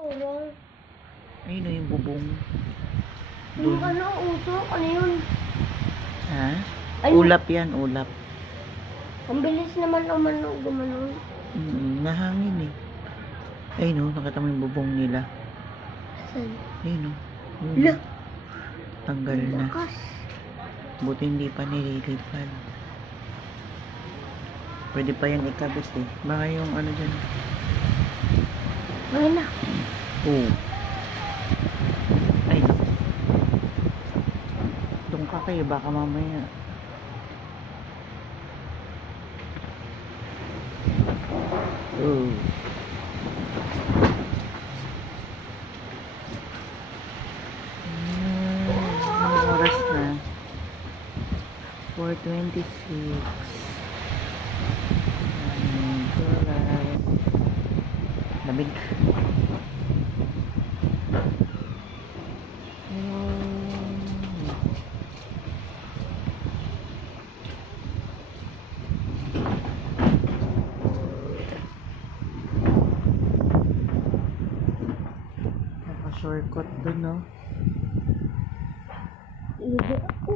Urong. Ayun o yung bubong. Yung Dun. usok, ano yun? Ha? Ay, Ulap yan, ulap. ang bilis naman gumanon. Nahangin eh. Ayun o, nakita mo yung bubong nila. Saan? Ayun o. Hala. Tanggal na. Lakas. Buti hindi pa nililipad. Pwede pa yan ikabit eh. Baka yung ano dyan. Ngayon na. Oo. Ay. Doon ka kayo, baka mamaya. Oo. Anong oras na? 4:26. July. Lamig. Naka-shortcut dun, no? Iba ako.